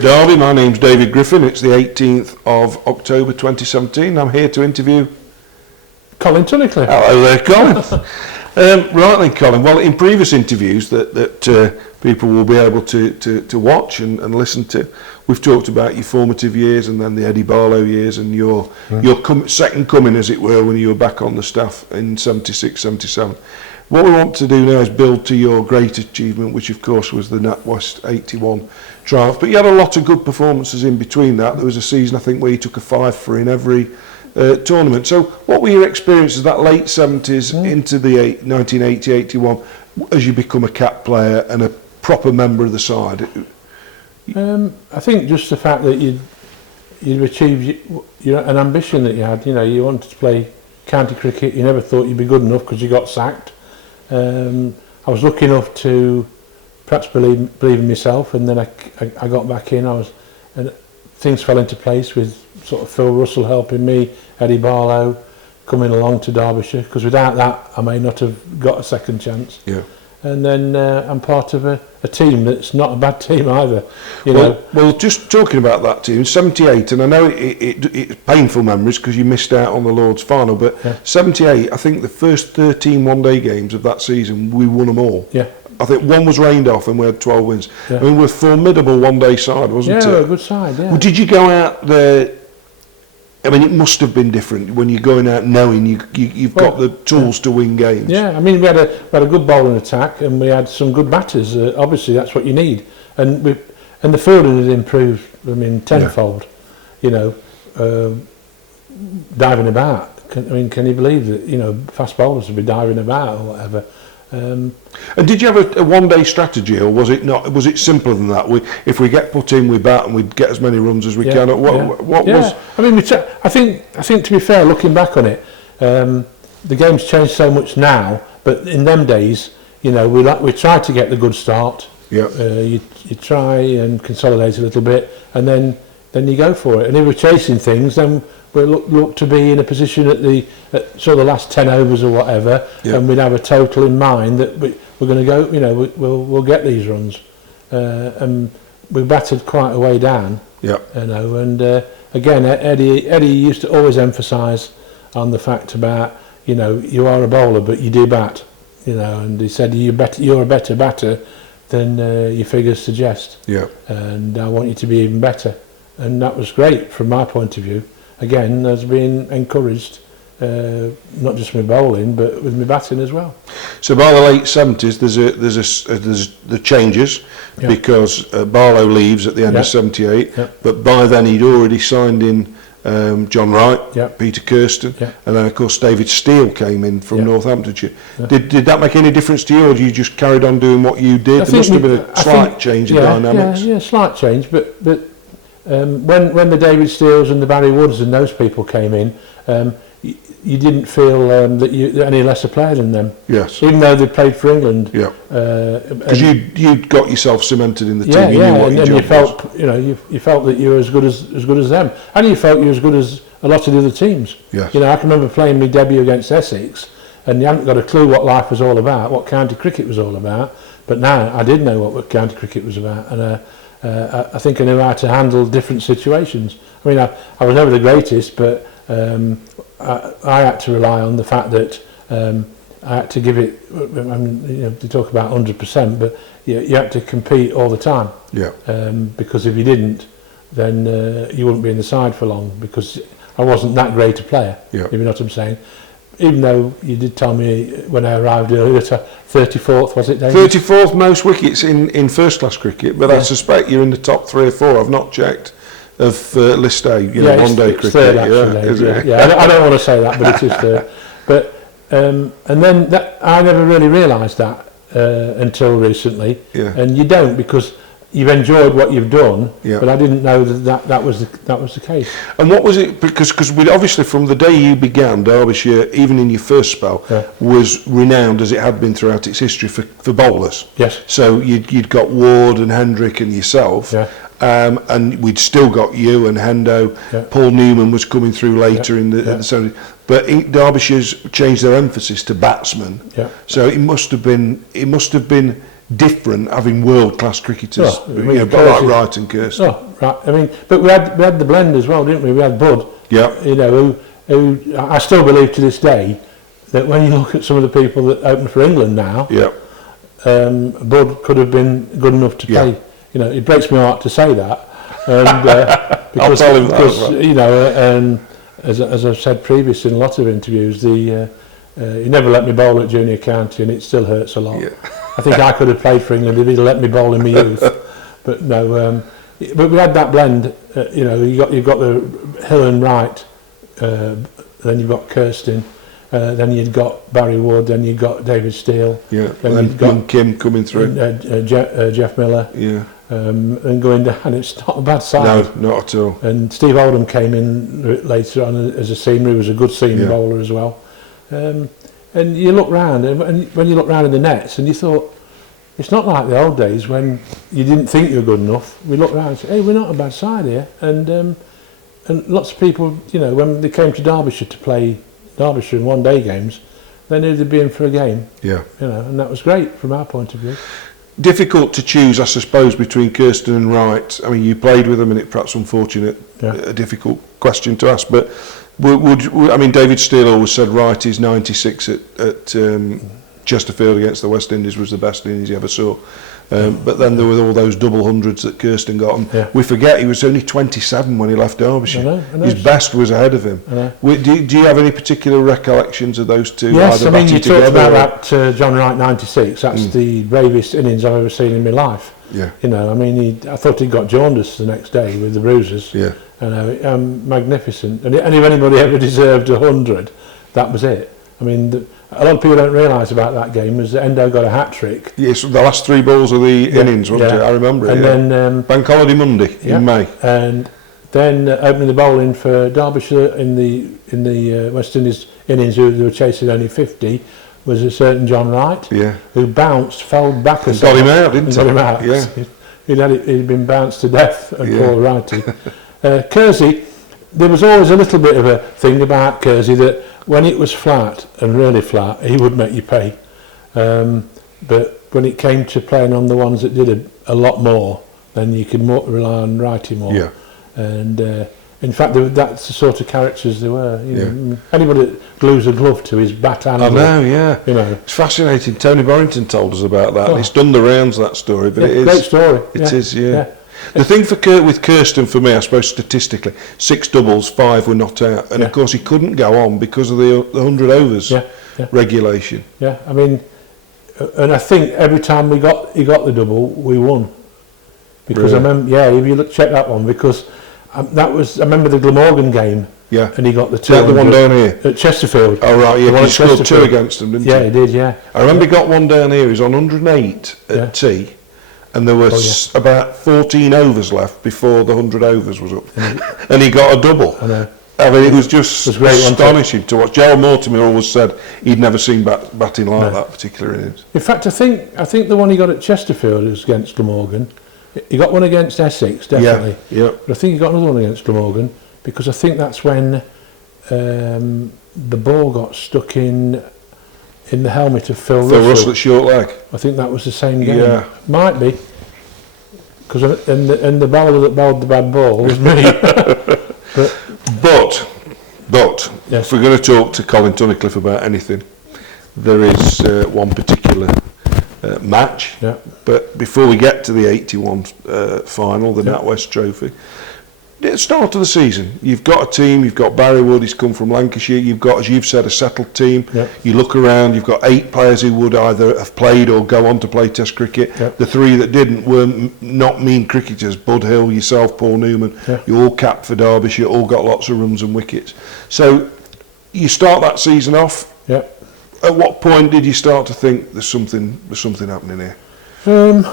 at Derby. My name's David Griffin. It's the 18th of October 2017. I'm here to interview Colin Tunnicliffe. Hello there, Colin. Right then, Colin. Well, in previous interviews that people will be able to watch and listen to, we've talked about your formative years and then the Eddie Barlow years and your second coming, as it were, when you were back on the staff in 76, 77. What we want to do now is build to your great achievement, which of course was the Nat West 81 triumph. But you had a lot of good performances in between that. There was a season, I think, where you took a 5 in every tournament. So what were your experiences that late 70s into the 1980-81 as you become a cap player and a proper member of the side? I think just the fact that you'd achieved an ambition that you had. You know, you wanted to play county cricket. You never thought you'd be good enough because you got sacked. I was lucky enough to perhaps believe in myself, and then I got back in. And things fell into place with sort of Phil Russell helping me, Eddie Barlow coming along to Derbyshire, because without that I may not have got a second chance. Yeah. And then I'm part of a team that's not a bad team either. Well, just talking about that team, 78, and I know it's painful memories because you missed out on the Lord's final, but 78, I think the first 13 one-day games of that season, we won them all. Yeah. I think one was rained off and we had 12 wins. Yeah. I mean, we're a formidable one-day side, wasn't it? Yeah, a good side, yeah. Well, did you go out there? I mean, it must have been different when you're going out knowing you've got the tools to win games. Yeah, I mean, we had a good bowling attack and we had some good batters. Obviously, that's what you need. And the fielding has improved, I mean, tenfold. Yeah. Diving about. Can you believe that, fast bowlers would be diving about or whatever. And did you have a one-day strategy, or was it not? Was it simpler than that? If we get put in, we bat and we'd get as many runs as we can. What was? I mean, I think to be fair, looking back on it, the game's changed so much now. But in them days, we tried to get the good start. Yeah. You try and consolidate a little bit, and then you go for it. And if we're chasing things, then we look to be in a position at sort of the last 10 overs or whatever, and we'd have a total in mind that we're going to go. We'll get these runs, and we batted quite a way down. Yeah. And again, Eddie used to always emphasise on the fact about you are a bowler, but you do bat. And he said you're a better batter than your figures suggest. Yeah. And I want you to be even better, and that was great from my point of view. Again, as being encouraged, not just with bowling, but with my batting as well. So by the late 70s, there's the changes because Barlow leaves at the end of 78, but by then he'd already signed in John Wright, Peter Kirsten, and then of course David Steele came in from Northamptonshire. Did that make any difference to you, or you just carried on doing what you did? There must have been a slight change in dynamics. Yeah, slight change, but when the David Steeles and the Barry Woods and those people came in, you didn't feel that you're any less a player than them. Yes. Even though they played for England. Yeah. Because you'd got yourself cemented in the team. And you felt you felt that you were as good as them, and you felt you were as good as a lot of the other teams. Yes. I can remember playing my debut against Essex, and you hadn't got a clue what life was all about, what county cricket was all about. But now I did know what county cricket was about, and I think I knew how to handle different situations. I mean, I was never the greatest, but I had to rely on the fact that I had to give it. I mean, to talk about 100%, but you had to compete all the time. Yeah. Because if you didn't, then you wouldn't be in the side for long. Because I wasn't that great a player. Yeah. If you know what I'm saying. Even though you did tell me when I arrived earlier that 34th, was it, David? 34th most wickets in first class cricket, but I suspect you're in the top 3 or 4. I've not checked of list A, one day cricket. Third, actually, I don't want to say that, but it is third. But and then I never really realised that until recently, and you don't, because you've enjoyed what you've done, but I didn't know that was the case. And what was it? Because we obviously from the day you began, Derbyshire, even in your first spell, was renowned as it had been throughout its history for bowlers. Yes. So you'd got Ward and Hendrick and yourself. Yeah. And we'd still got you and Hendo. Yeah. Paul Newman was coming through later in the 70s. But Derbyshire's changed their emphasis to batsmen. Yeah. So it must have been different having world-class cricketers, like Wright and Kirsten. Oh, right. I mean, but we had the blend as well, didn't we? We had Bud. Yeah. You know, who I still believe to this day that when you look at some of the people that open for England now, yeah, Bud could have been good enough to play. You know, it breaks my heart to say that, and because, I'll tell him that as well. You know, as I've said previously in a lot of interviews, he never let me bowl at junior county, and it still hurts a lot. Yeah. I think I could have played for England if he'd let me bowl in my youth, but no. But we had that blend. You know, you've got the Hill and Wright, then you've got Kirsten, then you've got Barry Wood, then you've got David Steele. Yeah. Then you've got Kim coming through. Jeff Miller. Yeah. And going down, it's not a bad side. No, not at all. And Steve Oldham came in later on as a seamer. He was a good seam bowler as well. And you look round, and when you look round in the nets, and you thought, it's not like the old days when you didn't think you were good enough. We looked around and said, hey, we're not a bad side here. And lots of people, you know, when they came to Derbyshire to play Derbyshire in one-day games, they knew they'd be in for a game. Yeah. You know, and that was great from our point of view. Difficult to choose, I suppose, between Kirsten and Wright. I mean, you played with them, and it's perhaps unfortunate, a difficult question to ask. But I mean, David Steele always said Wright is 96 at Chesterfield against the West Indies was the best innings he ever saw. But then there were all those double hundreds that Kirsten got, and we forget he was only 27 when he left Derbyshire. I know. His best was ahead of him. Do you have any particular recollections of those two? Yes, I mean, you talked about that John Wright 96. That's the bravest innings I've ever seen in my life. Yeah. You know, I mean, I thought he'd got jaundice the next day with the bruises. Yeah. You know, magnificent. And if anybody ever deserved 100, that was it. I mean, a lot of people don't realise about that game was that Endo got a hat-trick. Yes, the last three balls of the innings, wasn't it? I remember it. And then Bank Holiday Monday in May. And then opening the bowling for Derbyshire in the West Indies innings, who they were chasing only 50, was a certain John Wright, who bounced, fell back and got him out, didn't he? Got him out. Yeah. He'd been bounced to death and poor Wrighty. Kersey, there was always a little bit of a thing about Kersey that when it was flat and really flat, he would make you pay. But when it came to playing on the ones that did a lot more, then you could rely on Wrighty more. Yeah. And in fact, that's the sort of characters they were. You know, anybody that glues a glove to his bat handle. I know, yeah. You know, it's fascinating. Tony Borrington told us about that. It's done the rounds, that story. But it is great story. It is. The thing with Kirsten, for me, I suppose statistically, 6 doubles, 5 were not out, and of course he couldn't go on because of the 100 overs regulation. Yeah, I mean, and I think every time he got the double, we won. Because really? I remember, if you check that one, because I remember the Glamorgan game. Yeah. And he got the 200. The one down here? At Chesterfield. Oh, right, yeah, he scored 2 against them, didn't he? Yeah, he did, yeah. I remember he got one down here, he was on 108 at T, and there was about 14 overs left before the 100 overs was up. And he got a double. I know. I mean, it was just astonishing to watch. Gerald Mortimer always said he'd never seen batting like that particular innings. In fact, I think the one he got at Chesterfield was against Glamorgan. He got one against Essex, definitely. Yeah. But I think he got another one against Glamorgan, because I think that's when the ball got stuck in the helmet of Phil Russell at short leg. I think that was the same game. Yeah. Might be. Because and the bowler that bowled the bad ball was me. But if we're going to talk to Colin Tunnicliffe about anything, there is one particular match. Yeah. But before we get to the 81 final, the Nat West Trophy, at the start of the season, you've got a team, you've got Barry Wood, he's come from Lancashire, you've got, as you've said, a settled team. Yep. You look around, you've got 8 players who would either have played or go on to play Test cricket. Yep. The 3 that didn't were not mean cricketers. Bud Hill, yourself, Paul Newman, you all capped for Derbyshire, all got lots of runs and wickets. So you start that season off. Yep. At what point did you start to think there's something happening here? I'm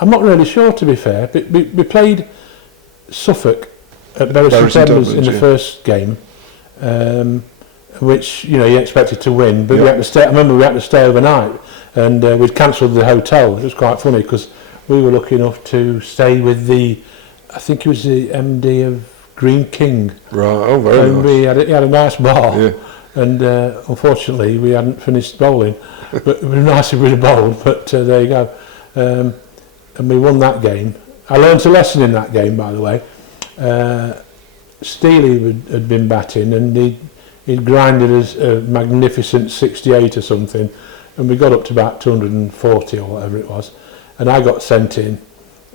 not really sure, to be fair. We played Suffolk at Bury St Edmunds in the first game, which you expected to win, but we had to stay. I remember we had to stay overnight, and we'd cancelled the hotel. It was quite funny because we were lucky enough to stay with I think it was the MD of Green King. Right. Oh, very nice. And he had a nice bar. Yeah. And unfortunately, we hadn't finished bowling. But it was nice if we'd have bowled, but there you go. And we won that game. I learned a lesson in that game, by the way. Steely had been batting, and he'd grinded us a magnificent 68 or something, and we got up to about 240 or whatever it was. And I got sent in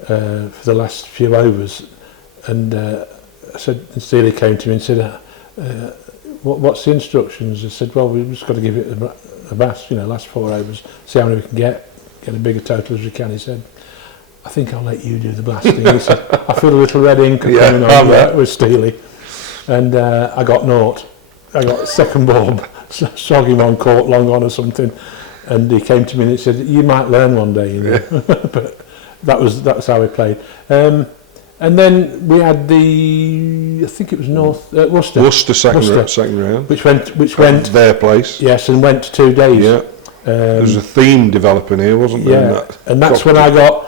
for the last few overs, and I said, and Steely came to me and said, what's the instructions? I said, well, we've just got to give it a bash, last 4 overs, see how many we can get a bigger total as we can. He said, I think I'll let you do the blasting. He said, I feel a little red ink coming on with Steely. And I got naught. I got second ball, soggy one caught long on or something. And he came to me and he said, you might learn one day, But that's how we played. And then we had I think it was Worcester second round. Which went their place. Yes, and went 2 days. Yeah. There was a theme developing here, wasn't there? Yeah, and that's when I got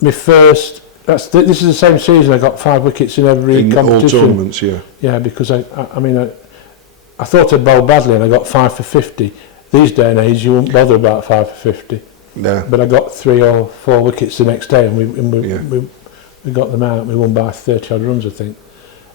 my first. This is the same season. I got 5 wickets in every competition. All tournaments, yeah. Yeah, because I thought I'd bowled badly, and I got 5 for 50. These day and age, you wouldn't bother about 5 for 50. No. But I got 3 or 4 wickets the next day, and we got them out. We won by 30 odd runs, I think.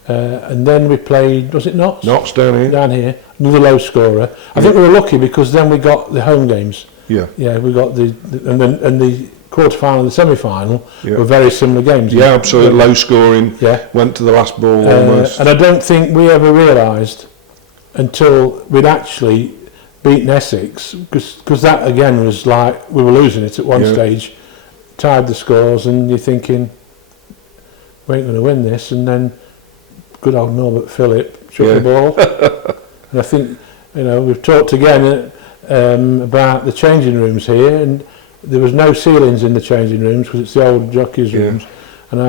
And then we played, was it Notts? Notts down here. Down here, another low scorer. I think we were lucky because then we got the home games. Yeah. Yeah, we got the quarter-final and the semi-final were very similar games. Yeah, absolutely. Low scoring. Yeah. Went to the last ball almost. And I don't think we ever realised until we'd actually beaten Essex, because that again was like we were losing it at one stage, tied the scores, and you're thinking we ain't going to win this, and then good old Norbert Phillip chucked the ball. And I think we've talked again about the changing rooms here, and there was no ceilings in the changing rooms because it's the old jockeys' rooms, and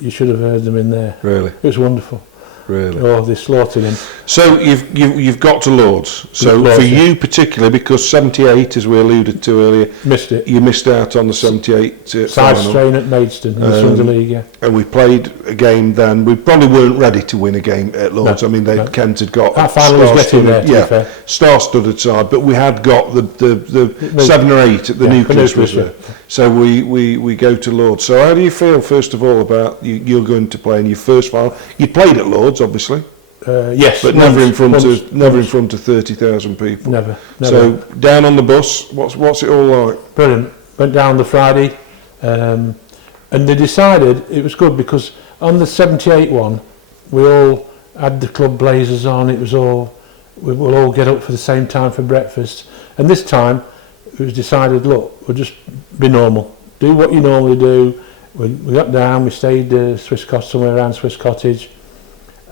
you should have heard them in there. Really, it was wonderful. Really, they slaughtered him. So you've got to Lords. So for you particularly, because 78, as we alluded to earlier, missed it. You missed out on the 78 side final. strain at Maidstone in the Sunday League. Yeah. And we played a game then. We probably weren't ready to win a game at Lords. No, I mean, Kent had got that final was getting there. To be fair. Star-studded side, but we had got the 7 or 8 at the nucleus was there. So we go to Lords. So how do you feel first of all about you're going to play in your first final? You played at Lords, obviously. Yes, but never in front of 30,000 people. Never. So down on the bus, what's it all like? Brilliant. Went down the Friday, and they decided it was good because on the 78 one, we all had the club blazers on. It was all we will all get up for the same time for breakfast. And this time, it was decided, look, we'll just be normal, do what you normally do. We got down, we stayed somewhere around Swiss Cottage.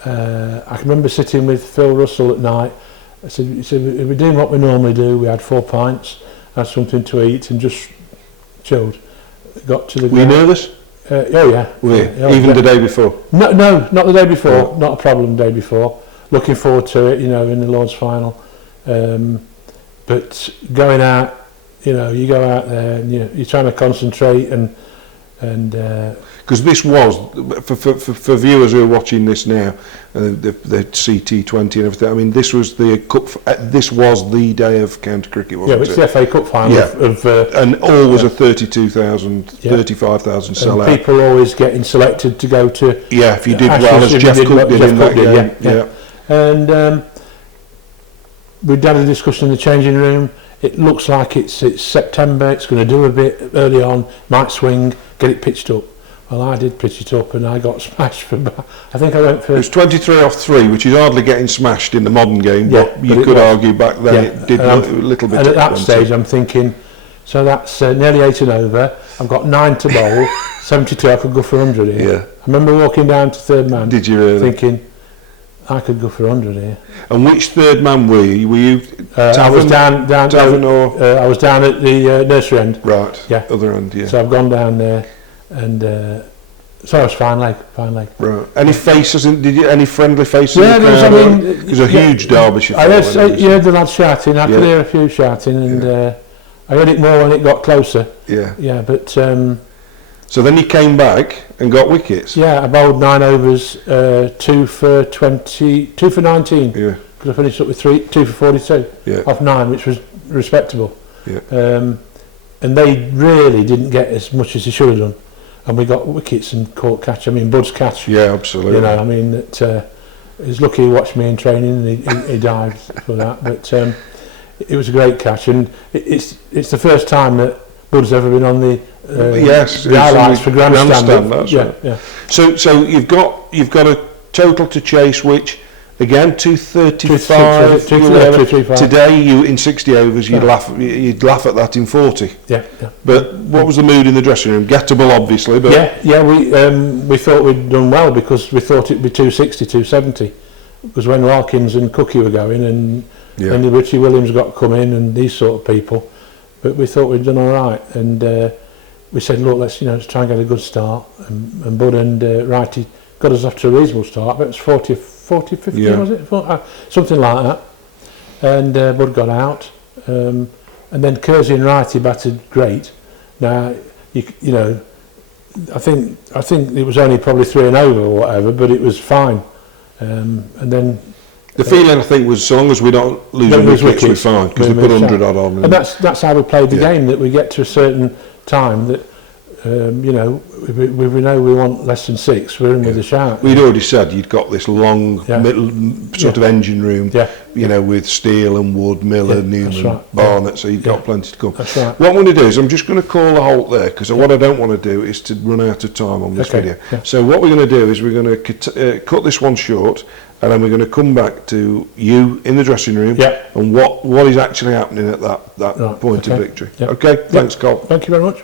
I can remember sitting with Phil Russell at night. He said, we're doing what we normally do. We had 4 pints, had something to eat, and just chilled. Got to the. Were you nervous? Oh yeah. Were you? Even the day before? No, not the day before. Oh. Not a problem. The day before. Looking forward to it. In the Lord's final. But going out, you go out there and you're trying to concentrate and. Because this was for viewers who are watching this now, the CT20 and everything. I mean, this was the cup. This was the day of county cricket, wasn't it? Yeah, it's the FA Cup final. Yeah, and always a 32,000, 35,000 sellout. And people always getting selected to go to. Yeah, if you did well, as Jeff Cook did in that game. Yeah. And we'd had a discussion in the changing room. It looks like it's September. It's going to do a bit early on. Might swing. Get it pitched up. Well, I did pitch it up and I got smashed for. I think I went for. It was 23 off 3, which is hardly getting smashed in the modern game. But you could argue back then it did look a little bit. And at that stage, I'm thinking, so that's nearly 8 and over. I've got 9 to bowl. 72. I could go for 100 here. Yeah. I remember walking down to third man. Did you really? Thinking, I could go for 100 here. And which third man were you? Were you? I was down. I was down at the nursery end. Right. Yeah. Other end. Yeah. So I've gone down there, and so I was fine leg. Right. Any faces? Did you any friendly faces? Yeah, there was. I mean, it was a huge Derbyshire. I heard the lads shouting. I could hear a few shouting, and I heard it more when it got closer. Yeah. Yeah, but. So then you came back and got wickets. Yeah, I bowled 9 overs, 2 for 20, 2 for 19. Yeah. because I finished up with 2 for 42 off 9, which was respectable. And they really didn't get as much as they should have done. And we got wickets and caught catch. I mean, Bud's catch. Yeah, absolutely. You know, I mean, that he's lucky he watched me in training and he dived for that. But it was a great catch, and it's the first time that Bud's ever been on the highlights for grandstand. That's right. So you've got a total to chase, which again 235. Today, you in 60 overs, you'd laugh at that in 40. Yeah. But what was the mood in the dressing room? Gettable, obviously. But we thought we'd done well, because we thought it'd be 260, 270. Because when Larkins and Cookie were going, and Richie Williams got to come in, and these sort of people, but we thought we'd done all right. And we said, look, let's try and get a good start. And Bud and Wrighty got us off to a reasonable start. But it was 40, 50, was it? Something like that. And Bud got out. And then Kersey and Wrighty batted great. Now, you know, I think it was only probably 3 and over or whatever, but it was fine. And then the feeling, I think, was so long as we don't lose wickets, we're fine, because we put 100 odd on. And that's how we played the game. That we get to a certain time that we know we want less than 6. We're in with a shout. We'd already said you'd got this long middle sort of engine room, with Steele and Wood, Miller, Newman, Barnett, so you've got plenty to come. That's right. What I'm going to do is I'm just going to call a halt there, because what I don't want to do is to run out of time on this video. So what we're going to do is we're going to cut this one short, and then we're going to come back to you in the dressing room and what is actually happening at that point of victory. Okay, thanks, Col. Thank you very much.